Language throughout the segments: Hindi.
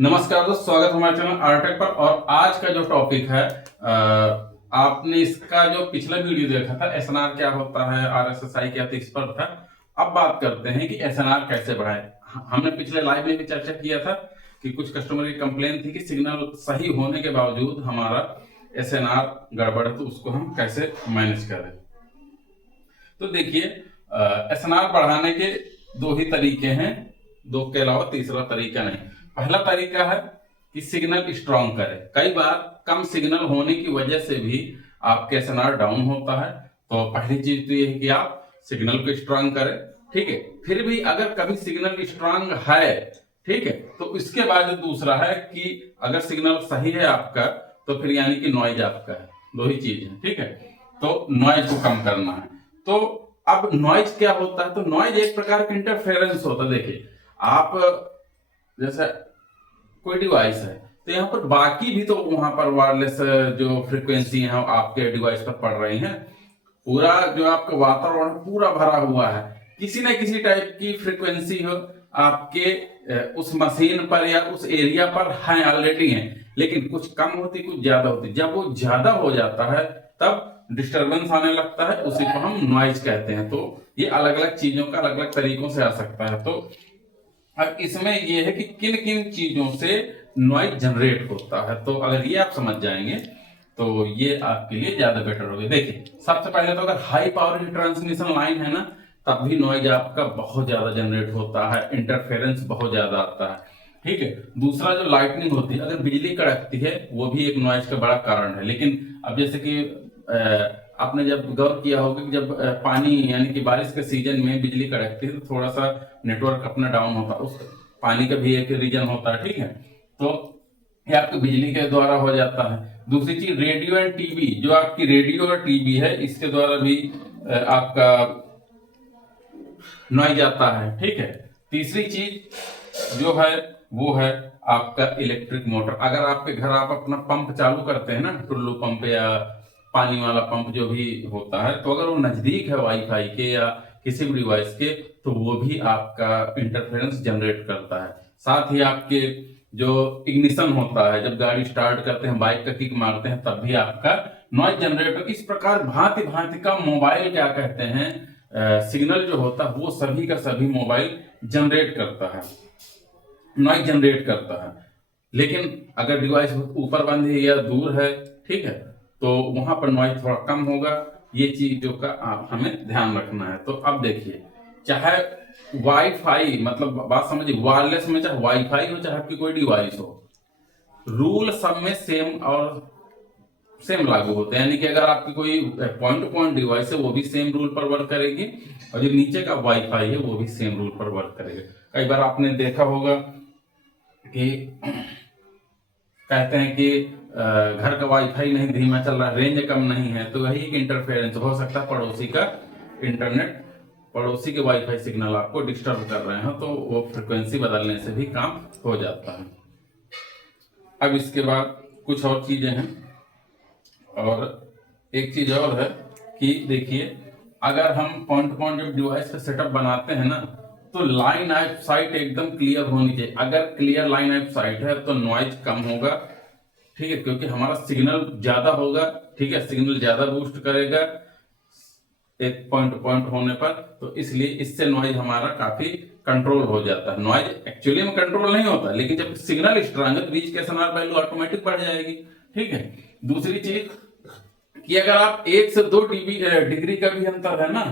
नमस्कार दोस्तों, स्वागत है हमारे चैनल आरटेक पर। और आज का जो टॉपिक है, आपने इसका जो पिछला वीडियो देखा था एसएनआर क्या होता है, आरएसएसआई क्या था, इस पर था। अब बात करते हैं कि एसएनआर कैसे बढ़ाएं। हमने पिछले लाइव में भी चर्चा किया था कि कुछ कस्टमर की कंप्लेन थी कि सिग्नल सही होने के बावजूद हमारा एसएनआर गड़बड़ है, तो उसको हम कैसे मैनेज करें। तो देखिए, एसएनआर बढ़ाने के दो ही तरीके हैं, दो के अलावा तीसरा तरीका नहीं। पहला तरीका है कि सिग्नल स्ट्रांग करें। कई बार कम सिग्नल होने की वजह से भी आपके एसएनआर डाउन होता है। तो पहली चीज तो ये है कि आप सिग्नल को स्ट्रांग करें, ठीक है। फिर भी अगर कभी सिग्नल स्ट्रांग है, ठीक है, तो इसके बाद दूसरा है कि अगर सिग्नल सही है आपका, तो फिर यानी कि नॉइज आपका है। दो ही चीज है, ठीक है। तो नॉइज को कम करना है। तो अब नॉइज क्या होता है? तो नॉइज एक प्रकार का इंटरफेरेंस होता है। देखिए, आप जैसे कोई डिवाइस है तो यहाँ पर बाकी भी तो वहां पर वायरलेस जो फ्रीक्वेंसी है आपके डिवाइस पर पड़ रही हैं। पूरा जो आपका वातावरण पूरा भरा हुआ है, किसी न किसी टाइप की फ्रीक्वेंसी हो आपके उस मशीन पर या उस एरिया पर है, ऑलरेडी है। लेकिन कुछ कम होती, कुछ ज्यादा होती। जब वो ज्यादा हो जाता है तब डिस्टरबेंस आने लगता है, उसी को हम नॉइज कहते हैं। तो ये अलग अलग चीजों का अलग अलग तरीकों से आ सकता है। तो अब इसमें यह है कि किन किन चीजों से नॉइज जनरेट होता है। तो अगर ये आप समझ जाएंगे तो ये आपके लिए ज्यादा बेटर होगा। देखिए, सबसे पहले तो अगर हाई पावर की ट्रांसमिशन लाइन है ना, तब भी नॉइज आपका बहुत ज्यादा जनरेट होता है, इंटरफेरेंस बहुत ज्यादा आता है, ठीक है। दूसरा जो लाइटनिंग होती है, अगर बिजली कड़कती है, वो भी एक नॉइज का बड़ा कारण है। लेकिन अब जैसे कि आपने जब गौर किया होगा कि जब पानी यानी कि बारिश के सीजन में बिजली कड़कती है तो थोड़ा सा नेटवर्क अपना डाउन होता है। उस पानी का भी एक रीजन होता है, ठीक है। तो ये आपके बिजली के द्वारा हो जाता है। दूसरी चीज रेडियो एंड टीवी, जो आपकी रेडियो और टीवी है, इसके द्वारा भी आपका नॉइज आता है, ठीक है। तीसरी चीज जो है वो है आपका इलेक्ट्रिक मोटर। अगर आपके घर आप अपना पंप चालू करते हैं ना, टुल्लू पंप या पानी वाला पंप जो भी होता है, तो अगर वो नजदीक है वाईफाई के या किसी भी डिवाइस के, तो वो भी आपका इंटरफेरेंस जनरेट करता है। साथ ही आपके जो इग्निशन होता है, जब गाड़ी स्टार्ट करते हैं, बाइक का किक मारते हैं, तब भी आपका नॉइज जनरेट हो। इस प्रकार भांति भांति का मोबाइल क्या कहते हैं, सिग्नल जो होता है वो सभी का सभी मोबाइल जनरेट करता है, नॉइज जनरेट करता है। लेकिन अगर डिवाइस ऊपर बंद है या दूर है, ठीक है, तो वहां पर नॉइज थोड़ा कम होगा। ये चीजों का आप हमें ध्यान रखना है। तो अब देखिए, चाहे वाईफाई, मतलब बात समझिए, वायरलेस में चाहे वाईफाई हो चाहे आपकी कोई डिवाइस हो, रूल सब में सेम और सेम लागू होते हैं। यानी कि अगर आपकी कोई पॉइंट टू पॉइंट डिवाइस है वो भी सेम रूल पर वर्क करेगी, और जो नीचे का वाईफाई है वो भी सेम रूल पर वर्क करेगा। कई बार आपने देखा होगा कि कहते हैं कि घर का वाईफाई नहीं धीमा चल रहा, रेंज कम नहीं है, तो वही एक इंटरफेरेंस हो सकता है। पड़ोसी का इंटरनेट, पड़ोसी के वाईफाई सिग्नल आपको डिस्टर्ब कर रहे हैं, तो वो फ्रिक्वेंसी बदलने से भी काम हो जाता है। अब इसके बाद कुछ और चीजें हैं, और एक चीज और है कि देखिए, अगर हम पॉइंट टू पॉइंट जब डिवाइस का सेटअप बनाते हैं ना, तो लाइन ऑफ साइट एकदम क्लियर होनी चाहिए। अगर क्लियर लाइन ऑफ साइट है तो नॉइज कम होगा, ठीक है, क्योंकि हमारा सिग्नल ज्यादा होगा, ठीक है, सिग्नल ज्यादा बूस्ट करेगा एक पॉइंट पॉइंट होने पर। तो इसलिए इससे नॉइज हमारा काफी कंट्रोल हो जाता है। नॉइज एक्चुअली में कंट्रोल नहीं होता, लेकिन जब सिग्नल स्ट्रांग है तो बीच के एसएनआर वैल्यू ऑटोमेटिक बढ़ जाएगी, ठीक है। दूसरी चीज कि अगर आप 1 से 2 डिग्री का भी अंतर है ना,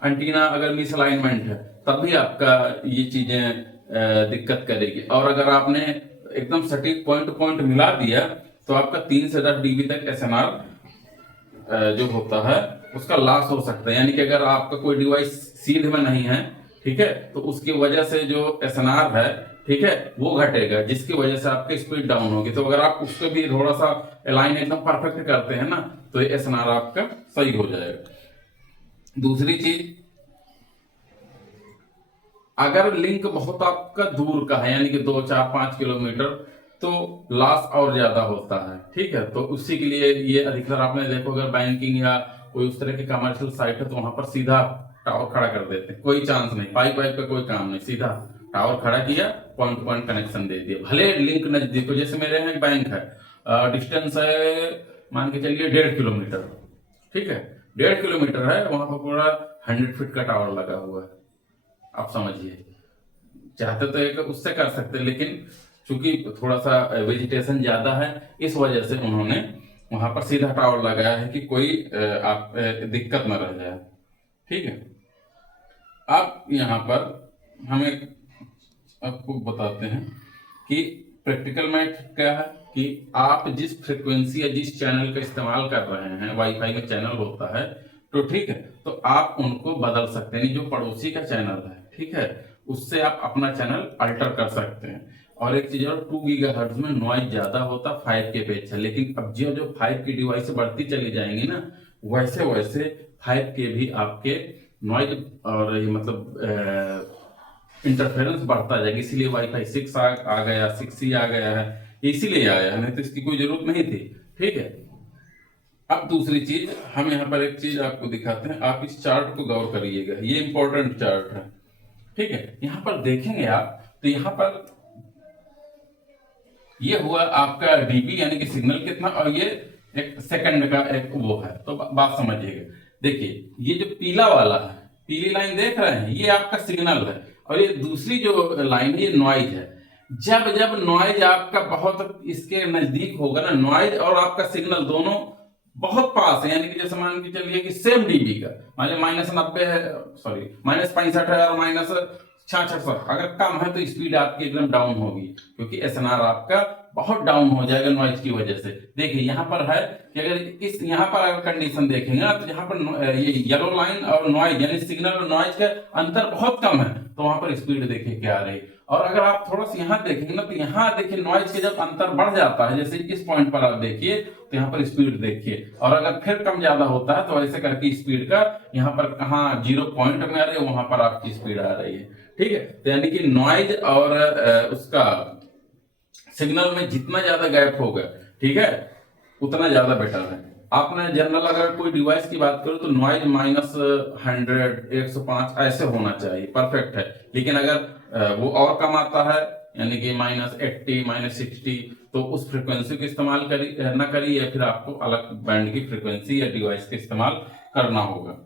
एंटीना अगर मिसअलाइनमेंट है, तब भी आपका ये चीजें दिक्कत करेगी। और अगर आपने एकदम सटीक पॉइंट टू पॉइंट मिला दिया, तो आपका 3 से 10 डीबी तक एसएनआर जो होता है उसका लॉस हो सकता है। यानी कि अगर आपका कोई डिवाइस सीध में नहीं है, ठीक है, तो उसकी वजह से जो एसएनआर है, ठीक है, वो घटेगा, जिसकी वजह से आपकी स्पीड डाउन होगी। तो अगर आप उसको भी थोड़ा सा अलाइन एकदम परफेक्ट करते हैं ना, तो ये एसएनआर आपका सही हो जाएगा। दूसरी चीज, अगर लिंक बहुत आपका दूर का है, यानी कि 2, 4, 5 किलोमीटर, तो लॉस और ज्यादा होता है, ठीक है। तो उसी के लिए ये अधिकतर आपने देखो, अगर बैंकिंग या कोई उस तरह की कमर्शियल साइट है, तो वहां पर सीधा टावर खड़ा कर देते हैं, कोई चांस नहीं, पाइप वाइप का कोई काम नहीं, सीधा टावर खड़ा किया, पॉइंट टू पॉइंट कनेक्शन दे दिया, भले लिंक नजदीक हो, जैसे मेरे यहाँ बैंक है, डिस्टेंस है मान के चलिए 1.5 किलोमीटर, ठीक है, 1.5 किलोमीटर है, वहां पर पूरा 100 फीट का टावर लगा हुआ है। आप समझिए, चाहते तो एक उससे कर सकते, लेकिन चूंकि थोड़ा सा वेजिटेशन ज्यादा है, इस वजह से उन्होंने वहां पर सीधा टावर लगाया है कि कोई आप दिक्कत न रह जाए। ठीक है, अब यहाँ पर हम एक आपको बताते हैं कि प्रैक्टिकल मैथ क्या है कि आप जिस फ्रिक्वेंसी या जिस चैनल का इस्तेमाल कर रहे हैं, वाईफाई में चैनल होता है, तो ठीक है, तो आप उनको बदल सकते हैं। जो पड़ोसी का चैनल है, ठीक है, उससे आप अपना चैनल अल्टर कर सकते हैं। और एक चीज और, 2 गीगाहर्ट्ज में नॉइज ज्यादा होता 5 के अपेक्षा, लेकिन अब जो 5 की डिवाइस बढ़ती चली जाएंगी ना, वैसे वैसे 5 के भी आपके नॉइज और मतलब इंटरफेरेंस बढ़ता जाएगा। इसीलिए वाईफाई 6 आ गया, 6E आ गया है, इसीलिए आया है, नहीं तो इसकी कोई जरूरत नहीं थी। ठीक है, अब दूसरी चीज हम यहाँ पर एक चीज आपको दिखाते हैं, आप इस चार्ट को गौर करिएगा, ये इंपॉर्टेंट चार्ट है। ठीक है, यहाँ पर देखेंगे आप तो यहाँ पर ये हुआ आपका डीबी यानी कि सिग्नल कितना, और ये एक सेकंड का एक वो है, तो बात समझिएगा। देखिए ये जो पीला वाला है, पीली लाइन देख रहे हैं, ये आपका सिग्नल है, और ये दूसरी जो लाइन है ये नॉइज है। जब जब नॉइज आपका बहुत इसके नजदीक होगा ना, नॉइज और आपका सिग्नल दोनों बहुत पास है, यानी कि जैसे मान के चलिए कि सेम डीबी का, मान लीजिए -90 है, सॉरी -65 है और -66, अगर कम है तो स्पीड आपकी एकदम डाउन होगी, क्योंकि एसएनआर आपका बहुत डाउन हो जाएगा नॉइज की वजह से। देखिए यहाँ पर है कि अगर इस यहाँ पर अगर कंडीशन देखेंगे ना, तो यहाँ पर ये येलो लाइन और नॉइज यानी सिग्नल और नॉइज का अंतर बहुत कम है, तो वहां पर स्पीड देखिए क्या आ रही। और अगर आप थोड़ा सा यहाँ देखेंगे ना, तो यहाँ देखिए नॉइज के जब अंतर बढ़ जाता है, जैसे इस पॉइंट पर आप देखिए, तो यहाँ पर स्पीड देखिए, और अगर फिर कम ज्यादा होता है तो ऐसे करके स्पीड का यहाँ पर कहाँ 0 पॉइंट में आ रही है, वहां पर आपकी स्पीड आ रही है। ठीक है, तो यानी कि नॉइज और उसका सिग्नल में जितना ज्यादा गैप होगा, ठीक है, उतना ज्यादा बेटर है। आपने जनरल अगर कोई डिवाइस की बात करो तो नॉइज -100, 105 ऐसे होना चाहिए, परफेक्ट है। लेकिन अगर वो और कम आता है, यानी कि -80, -60, तो उस फ्रीक्वेंसी को इस्तेमाल न करिए, या फिर आपको अलग बैंड की फ्रीक्वेंसी या डिवाइस का इस्तेमाल करना होगा।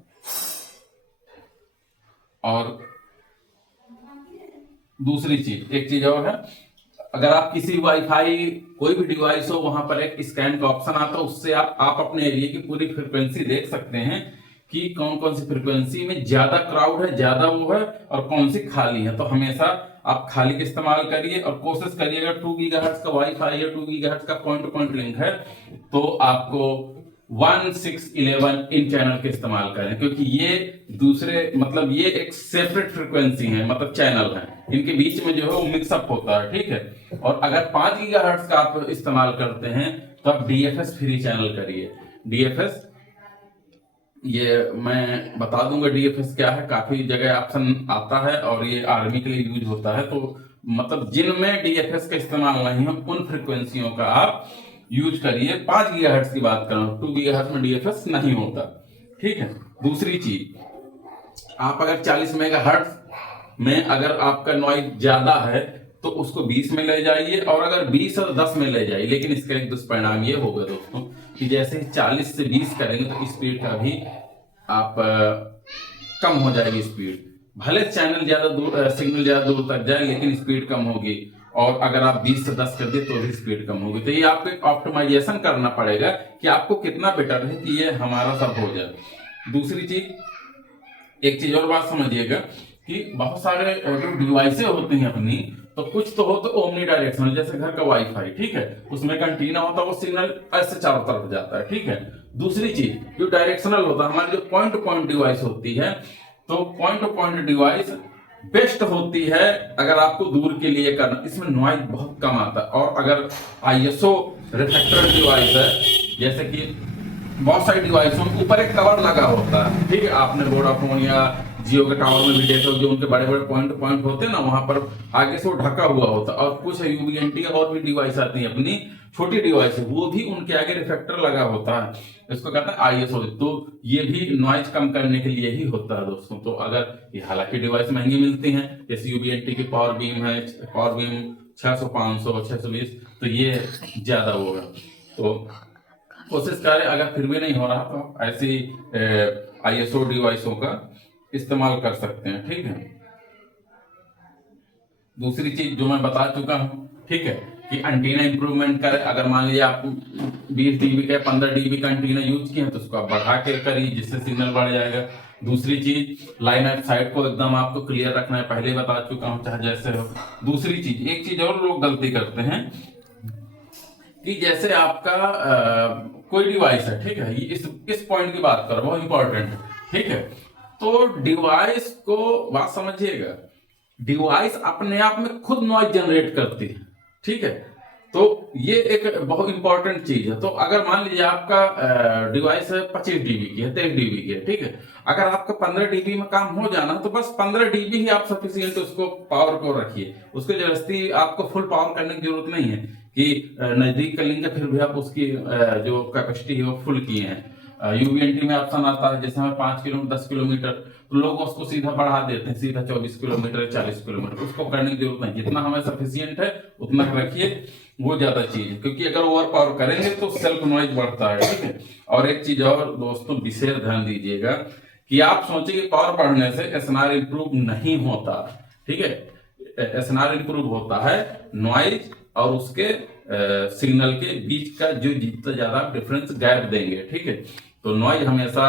और दूसरी चीज, एक चीज और है, अगर आप किसी वाईफाई कोई भी डिवाइस हो, वहां पर एक स्कैन का ऑप्शन आता है, उससे आप अपने एरिया की पूरी फ्रीक्वेंसी देख सकते हैं कि कौन कौन सी फ्रीक्वेंसी में ज्यादा क्राउड है, ज्यादा वो है, और कौन सी खाली है। तो हमेशा आप खाली का इस्तेमाल करिए, और कोशिश करिए अगर 2 गीगाहर्ट्ज का वाईफाई या 2 गीगाहर्ट्ज का पॉइंट टू पॉइंट लिंक है, तो आपको 1611 इन चैनल के इस्तेमाल करें, क्योंकि ये दूसरे मतलब ये एक सेपरेट फ्रीक्वेंसी है, मतलब चैनल है, इनके बीच में जो है वो मिक्सअप होता है। ठीक है, और अगर 5 गीगाहर्ट्ज का आप इस्तेमाल करते हैं तो आप डीएफएस फ्री चैनल करिए। डीएफएस ये मैं बता दूंगा डीएफएस क्या है, काफी जगह ऑप्शन आता है, और ये आर्मी के लिए यूज होता है। तो मतलब जिनमें डीएफएस का इस्तेमाल नहीं हो, उन फ्रीक्वेंसियों का आप यूज करिए। 5 गीगाहर्ट्ज की बात करूं, 2 गीगाहर्ट्ज में डीएफएस नहीं होता। ठीक है, दूसरी चीज, आप अगर 40 मेगाहर्ट्ज में अगर आपका नॉइज ज्यादा है तो उसको 20 में ले जाइए, और अगर 20 और 10 में ले जाइए। लेकिन इसका एक दुष्परिणाम ये होगा दोस्तों कि जैसे ही 40 से 20 करेंगे तो स्पीड का भी आप कम हो जाएगी स्पीड, भले चैनल ज्यादा दूर, सिग्नल ज्यादा दूर तक जाए, लेकिन स्पीड कम होगी। और अगर आप 20 से 10 कर दे तो भी स्पीड कम होगी। तो ये आपको एक ऑप्टिमाइजेशन करना पड़ेगा कि आपको कितना बेटर है कि ये हमारा सब हो जाए। दूसरी चीज, एक चीज और बात समझिएगा कि बहुत सारे जो डिवाइसें होती हैं अपनी, तो कुछ तो हो तो ओमनी डायरेक्शनल, जैसे घर का वाईफाई, ठीक है, उसमें एंटीना होता है, वो सिग्नल ऐसे चारों तरफ जाता है। ठीक है, दूसरी चीज जो डायरेक्शनल होता है, हमारी जो पॉइंट टू पॉइंट डिवाइस होती है, तो point two point device best होती है अगर आपको दूर के लिए करना, इसमें नॉइज बहुत कम आता है। और अगर आईएसओ रिफ्लेक्टर डिवाइस है, जैसे कि बहुत सारी डिवाइसों के ऊपर एक कवर लगा होता है, ठीक है, आपने वोडाफोन या जियो के टावर में भी देखा, जो उनके बड़े बड़े पॉइंट होते हैं ना, वहां पर आगे से वो ढका हुआ होता है। और कुछ यूवीएनटी और भी डिवाइस आती है अपनी, छोटी डिवाइस है वो भी उनके आगे रिफ्लेक्टर लगा होता है, इसको कहते हैं आईएसओ। तो ये भी नॉइज कम करने के लिए ही होता है दोस्तों। तो अगर ये हालांकि डिवाइस महंगी मिलती हैं, जैसे यूबीएनटी की पावर बीम है, पावर बीम 600, 500, 620, तो ये ज्यादा होगा। तो कोशिश करें, अगर फिर भी नहीं हो रहा तो ऐसी आईएसओ डिवाइसों का इस्तेमाल कर सकते हैं, ठीक है। दूसरी चीज जो मैं बता चुका हूं, ठीक है, कि एंटीना इंप्रूवमेंट करें। अगर मान लीजिए आप 20 डीबी का 15 डीबी का एंटीना यूज किए हैं तो उसको आप बढ़ा के करिए, जिससे सिग्नल बढ़ जाएगा। दूसरी चीज, लाइन ऑफ साइट को एकदम आपको क्लियर रखना है, पहले बता चुका हूं, चाहे जैसे हो। दूसरी चीज, एक चीज और लोग गलती करते हैं कि जैसे आपका कोई डिवाइस है, ठीक है, इस पॉइंट की बात करो, बहुत इंपॉर्टेंट है, ठीक है। तो डिवाइस को बात समझिएगा, डिवाइस अपने आप में खुद नॉइज जनरेट करती है, ठीक है। तो ये एक बहुत इंपॉर्टेंट चीज है। तो अगर मान लीजिए आपका डिवाइस है 25 डीबी की है, 23 डीबी की है, ठीक है, अगर आपका 15 डीबी में काम हो जाना तो बस 15 डीबी ही आप सफिशियंट उसको पावर को रखिए, उसको जबरदस्ती आपको फुल पावर करने की जरूरत नहीं है कि नजदीक कर लेंगे फिर भी आप उसकी जो कैपेसिटी है वो फुल किए हैं। यूबीएनटी में ऑप्शन आता है, जैसे हमें 5 किलोमीटर 10 किलोमीटर, तो लोग उसको सीधा बढ़ा देते हैं, सीधा 24 किलोमीटर 40 किलोमीटर, उसको करने की जरूरत नहीं, जितना हमें सफिशियंट है उतना रखिए, वो ज्यादा चीज है। क्योंकि अगर ओवर पावर करेंगे तो सेल्फ नॉइज बढ़ता है, ठीक है। और एक चीज और दोस्तों विशेष ध्यान दीजिएगा कि आप सोचे कि पावर बढ़ने से एसएनआर इंप्रूव नहीं होता, ठीक है। एसएनआर इंप्रूव होता है नॉइज और उसके सिग्नल के बीच का जो जितना ज्यादा डिफरेंस गैप देंगे, ठीक है। तो नॉइज हमेशा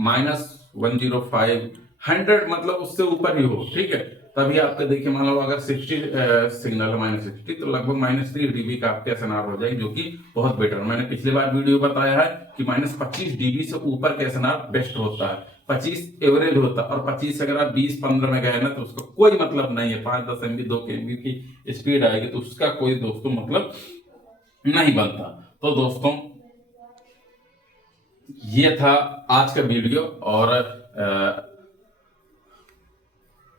-105, 100 मतलब उससे ऊपर ही हो, ठीक है। तभी आपका देखिए, मान लो अगर 60 सिग्नल है -60, तो लगभग -3 डीबी का आपके एसएनआर हो जाएगी, जो कि बहुत बेटर। मैंने पिछली बार वीडियो बताया है कि -25 डीबी से ऊपर का एसएनआर बेस्ट होता है, 25 एवरेज होता है। और 25 अगर आप 20-15 में गए ना तो उसका कोई मतलब नहीं है। 5-10 MB 2 MB की स्पीड आएगी तो उसका कोई दोस्तों मतलब नहीं बनता। तो दोस्तों ये था आज का वीडियो। और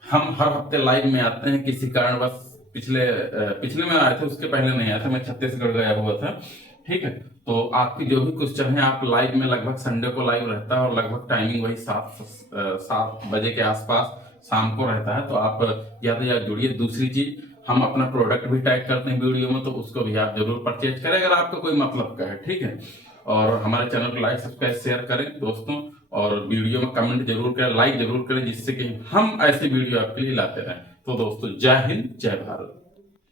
हम हर हफ्ते लाइव में आते हैं, किसी कारण बस पिछले में आए थे, उसके पहले नहीं आए थे, मैं छत्तीसगढ़ गया हुआ था, ठीक है। तो आपकी जो भी क्वेश्चन है आप लाइव में, लगभग संडे को लाइव रहता है और लगभग टाइमिंग वही 7 बजे के आसपास शाम को रहता है। तो आप याद जुड़िए। दूसरी चीज, हम अपना प्रोडक्ट भी टैग करते हैं वीडियो में, तो उसको भी आप जरूर परचेज करें अगर आपका कोई मतलब का है, ठीक है। और हमारे चैनल को लाइक सब्सक्राइब शेयर करें दोस्तों, और वीडियो में कमेंट जरूर करें, लाइक जरूर करें, जिससे कि हम ऐसे वीडियो आपके लिए लाते रहें। तो दोस्तों, जय हिंद, जय भारत।